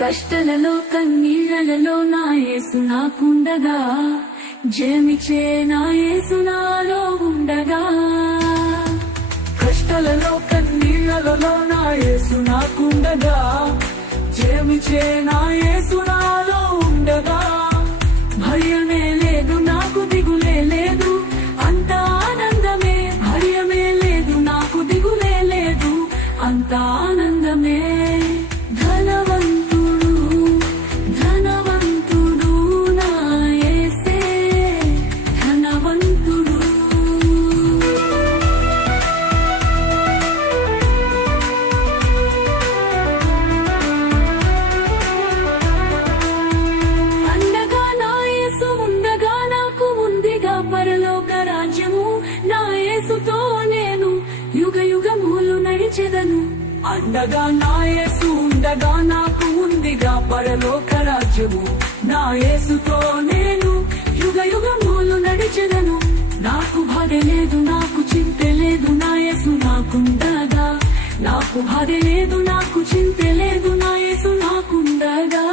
కష్టాలలో కన్నీళ్లలో నా యేసు నాకుండగా, జయమిచ్చే నా యేసు నాలో ఉండగా. కష్టాలలో కన్నీళ్లలో నా యేసు నాకుండగా, జయమిచ్చే నా యేసు నాలో ఉండగా. భయమే లేదు నాకు, దిగులే లేదు, అంత ఆనందమే. భయమే లేదు నాకు, దిగులే లేదు, అంత ఆనందమే. ధనవంతుడు ధనవంతుడు నా యేసే ధనవంతుడు. అండగా నా యేసు ఉండగా నాకు ఉందిగా పరలోక రాజ్యము. నా యేసుతో నేను యుగ యుగములు నడిచెదను. అండగా నా యేసు ఉండగా నాకు ఉందిగా పరలోక రాజ్యము. నా యేసుతో నేను యుగ యుగములు నడిచెదను. నాకు బాధ లేదు, నాకు చింత లేదు, నా యేసు నాకుండగా. నాకు బాధ లేదు, నాకు చింత లేదు, నా యేసు నాకుండగా.